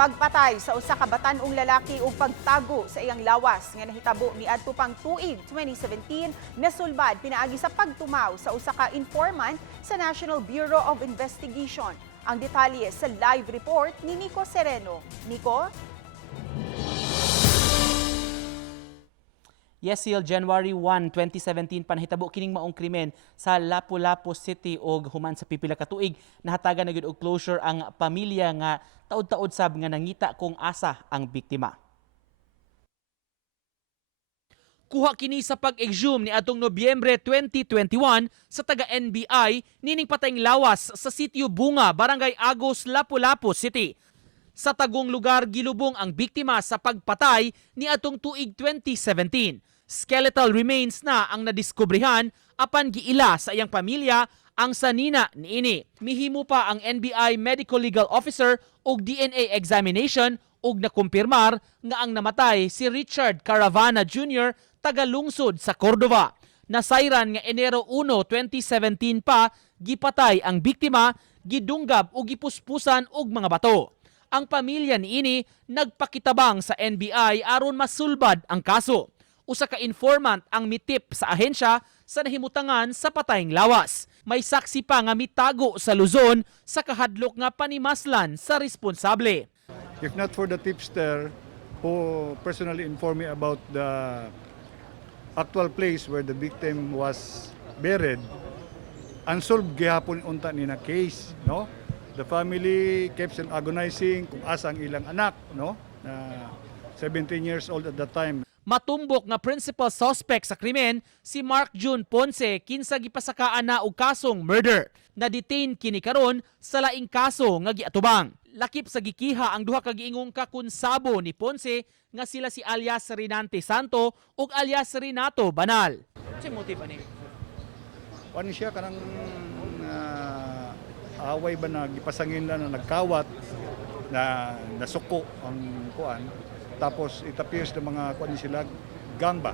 Pagpatay sa usa ka batan-ong lalaki ug pagtago sa iyang lawas nga nahitabo niadto pang tuig 2017 nasulbad pinaagi sa pagtumaw sa usa ka informant sa National Bureau of Investigation. Ang detalye sa live report ni Nico Sereno. Nico? Yes, Sil, January 1, 2017 panahitabo kining maong krimen sa Lapu-Lapu City og human sa pipila ka tuig nahatagan na gyud og closure ang pamilya nga taud-taud sab nga nangita kung asa ang biktima. Kuha kini sa pag-exhume ni atong Nobyembre 2021 sa taga-NBI nining patayng lawas sa sitio Bunga, Barangay Agos, Lapu-Lapu City. Sa tagong lugar gilubong ang biktima sa pagpatay ni atong tuig 2017. Skeletal remains na ang nadiskubrihan apan giila sa iyang pamilya ang sanina niini. Mihimo pa ang NBI Medical Legal Officer og DNA examination ug nakumpirmar nga ang namatay si Richard Caravana Jr. taga-lungsod sa Cordova. Nasayran nga Enero 1, 2017 pa gipatay ang biktima, gidunggab ug gipuspusan og mga bato. Ang pamilya niini nagpakitabang sa NBI aron masulbad ang kaso. Usa ka informant ang mitip sa ahensya sa nahimutangan sa patayng lawas. May saksi pa nga mitago sa Luzon sa kahadlok nga panimaslan sa responsable. If not for the tipster who personally informed me about the actual place where the victim was buried, unsolved gihapon unta ni na case, no? The family keeps on agonizing kung asa ang ilang anak, no? Na 17 years old at that time. Matumbok nga principal suspect sa krimen si Mark June Ponce kinsa gipasakaan na og kasong murder. Na-detain kini karon sa laing kaso nga giatubang. Lakip sa gikiha ang duha ka giingong kakunsabo ni Ponce nga sila si alias Rinante Santo ug alias Renato Banal. Sa motibo ani? Ano siya kanang away ba na gipasangin lang na nagkawat na nasuko ang kuan, tapos it appears na mga kuan sila gamba.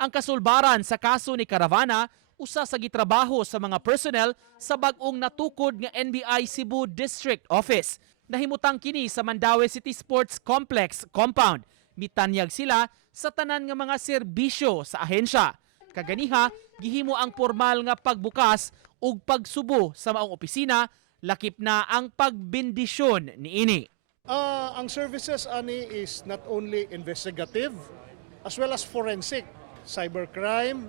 Ang kasulbaran sa kaso ni Caravana usa sa gitrabaho sa mga personnel sa bag-ong natukod nga NBI Cebu District Office. Nahimutang kini sa Mandaue City Sports Complex compound. Mitanyag sila sa tanan nga mga serbisyo sa ahensya. Kaganiha, gihimo ang formal nga pagbukas ug pagsubo sa maong opisina, lakip na ang pagbendisyon niini. Ang services ani is not only investigative as well as forensic, cybercrime,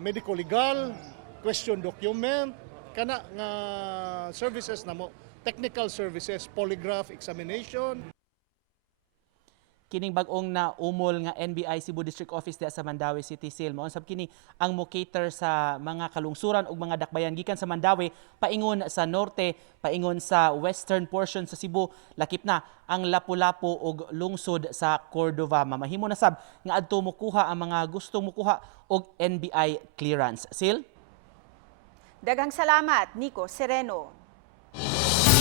medical legal, question document, kana nga services namo, technical services, polygraph examination. Kining bag-ong na umol nga NBI Cebu District Office diya sa Mandaue City Sil. Mao sab kini ang mo-cater sa mga kalungsuran ug mga dakbayan gikan sa Mandaue paingon sa norte, paingon sa western portion sa Cebu, lakip na ang Lapu-Lapu ug lungsod sa Cordova. Mamahimo na sab nga adto mokuha ang mga gustong mokuha og NBI clearance. Sil? Daghang salamat, Nico Sereno.